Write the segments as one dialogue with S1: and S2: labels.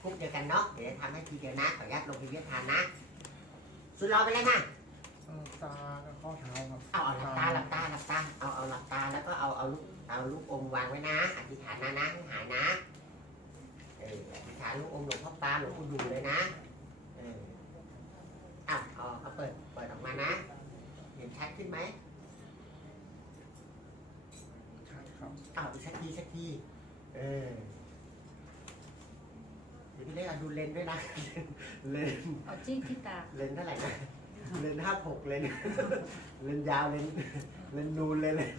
S1: คุกเดียวกันเนาะ เดี๋ยวจะทำให้ทีเดียวนะ ขออนุญาตลงพิพิธภัณฑ์นะ สุดรอไปเลยนะ
S2: เอ่อตากับข้อเท้าครับ
S1: เอาเอาหลับตาหลับตาหลับตา เอาเอาหลับตาแล้วก็เอาเอาลูกเอาลูกอมวางไว้นะ อธิษฐานนะนะให้หายนะ เอออธิษฐานลูกอมหลวงพ่อปลาหลวงปู่ดูเลยนะ เอออะเอาเอาเปิดเปิดออกมานะ เห็นชัดขึ้นไหม
S2: ใช่ครับ
S1: เอาอีกสักทีสักที เออเดี๋ยว พี่เล็กเอาดูเลนส์ด้วยนะ เลนส์
S3: เอาจิ้มที่ตา
S1: เลนส์เท่าไหร่นะ เลนห้าหกเลนส์เลนส์ยาวเลนส์เลนส์นูนเลยเลย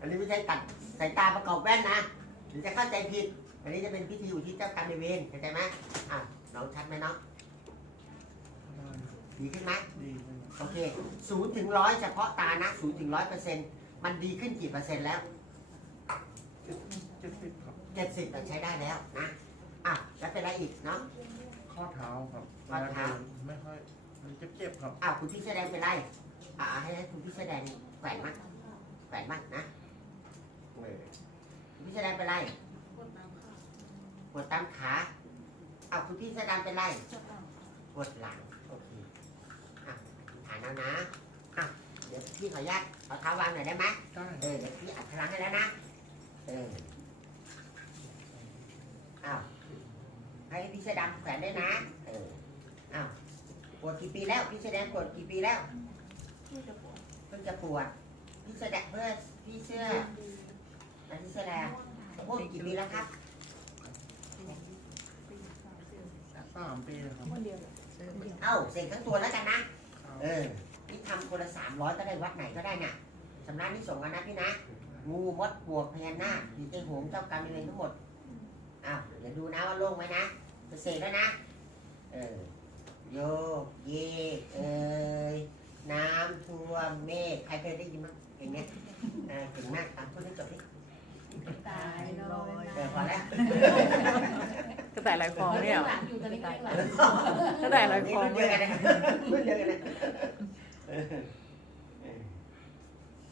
S1: อันนี้ไม่ใช่ตัดสายตาประกอบแว่นนะเดี๋ยวจะเข้าใจผิด อันนี้จะเป็นพิธีอยู่ที่เจ้ากรรมนายเวรเข้าใจไหมอะน้องชัดไหมน้อง
S2: ได้ครับ
S1: ดีขึ้นไหม
S2: ดีเลย
S1: โอเคศูนย์ถึงร้อยเฉพาะตานะศูนย์ถึงร้อยเปอร์เซ็นต์มันดีขึ้นกี่เปอร์เซ็นต์แล้ว
S2: เจ็ดสิบครับ
S1: เจ็ดสิบใช้ได้แล้วนะ อะแล้วเป็นอะไรอีกเนาะ
S2: ข้อเท้าครับ
S1: ข้อเท้า
S2: วลดินไม่ค่อยมันเจ็บๆครับ
S1: อ้าวคุณพี่แสดงเป็นไร อ่าให้ให้คุณพี่แสดงแขวนมั้งแขวนมั้งนะเออคุณพี่แสดงเป็นไรปวดตามขาอ้าวคุณพี่แสดงเป็นไรปวดหลังโอเคอะฐานเอานะอะเดี๋ยวพี่ขออนุญาตเอาเท้าวางหน่อยได้ไหม
S2: ได้
S1: เออเดี๋ยวพี่อัดพลังให้แล้วนะเอออ้าวให้พี่ เสื้อดำแขวนด้วยนะ เอออ้าวปวดกี่ปีแล้ว พี่แสดงปวดกี่ปีแล้วเพิ่งจะปวด พี่แสดงเพื่อพี่เสื้อและพี่แสดงปวดกี่ปีแล้วครับ
S2: สามปีครับ
S1: เอ้าเสกทั้งตัวแล้วกันนะ
S2: ครับ
S1: เออ นี่ทำคนละสามร้อยก็ได้วัดไหนก็ได้น่ะสำนักนี่ส่งกันนะพี่นะ งูมดปวกพญานาคผีเจ้าหงส์เจ้ากรรมนายเวรทั้งหมดอ้าวเดี๋ยวดูนะว่าโล่งไหมนะ จะเสกแล้วนะ เออ โยกเยกเอ้ยน้ำท่วมเมฆใครเคยได้ยินมั้งอย่างเงี้ยเออเก่งมากตามพูดให้จบดิ
S3: ตายลอย
S1: เออพอแล้ว
S4: กระต่ายลายคลองเนี่ยเหรอ
S3: หลังอยู่ตอนนี้หลัง
S4: กระต่ายลายคลอง
S1: รุ่นเดี
S4: เนี่ย
S1: วยกันนะรุ่นเดียวกันนะเออเออ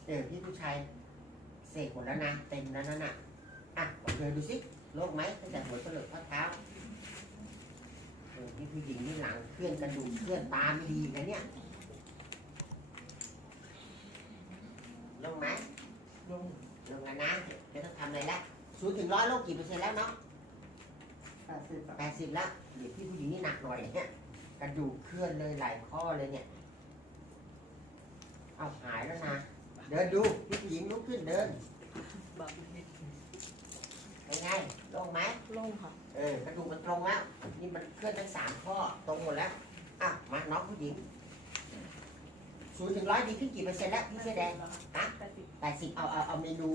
S1: เออพี่ผู้ชายเสกหมดแล้วนะเต็มแล้วนั่นน่ะอะผมเดินดูสิโล่งไหมตั้งแต่หัวจรดข้อเท้าเออพี่ ผู้หญิงนี่หลังเคลื่อนกระดูกเคลื่อนตาไม่ดีนะเนี่ยโล่งไหม
S2: ลง
S1: ลงแล้วนะไม่ต้องทำอะไรแล้วศูนย์ถึงร้อยโลกกี่เปอร์เซ็นต์แล้วเนาะ
S2: แปดสิบ
S1: แปดสิบแล้วเดี๋ยวพี่ผู้หญิงนี่หนักหน่อยเนี่ยกระดูกเคลื่อนเลยหลายข้อเลยเนี่ย เอาหายแล้วนะ เดินดูพี่ผู้หญิงลุกขึ้นเดินเป็นไงลงไหม
S4: โล่งค่ะ
S1: เออกระดูกมันตรงแล้ว นี่มันเคลื่อนทั้งสามข้อตรงหมดแล้ว อะ มาน้องผู้หญิงศูนย์ถึงร้อยดีขึ้นกี่เปอร์เซ็นต์แล้วพี่เสื้อแดงฮะแปดสิบเอาเอาเอาเมนู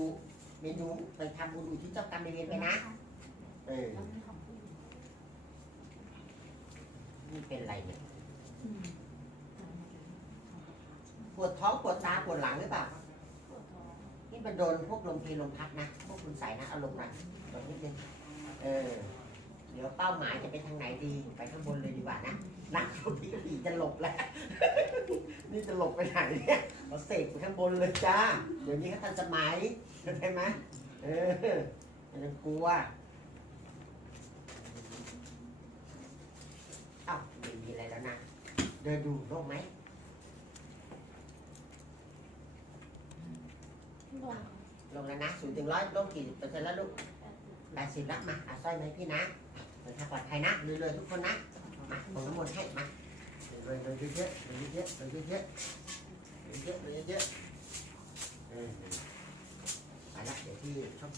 S1: เมนูไปทำบุญอุทิศเจ้ากรรมนายเวรไปนะ เออ นี่เป็นอะไรเนี่ย ปวดท้องปวดตาปวดหลังหรือเปล่า นี่มันโดนพวกลมเพลลมพัดนะ พวกคุณใส่นะ เอาลงหน่อยลงนิดนึง เออ เดี๋ยวเป้าหมายจะไปทางไหนดีไปข้างบนเลยดีกว่านะนักทุกทีผีจะหลบแล้ว นี่จะหลบไปไหนเนี่ยเราเสกไปข้างบนเลยจ้า เดี๋ยวนี้เขาทันสมัยเข้าใจไหมเออไม่ต้องกลัวเอ้าไม่มีอะไรแล้วนะ เดินดูโรคไหมลงแล้วนะศูนย์ถึงร้อยลงกี่เปอร์เซ็นต์แล้วลูกแปดสิบแล้วมาเอาสร้อยไหมาให้พี่นะ เปิดทาปลอดภัยนะรวยๆทุกคนนะมาผมน้ำมดให้มารวยๆเยอะๆรวยเยอะๆเยอะๆเยอะๆเยอะๆเออไปละเดี๋ยวที่ชอบ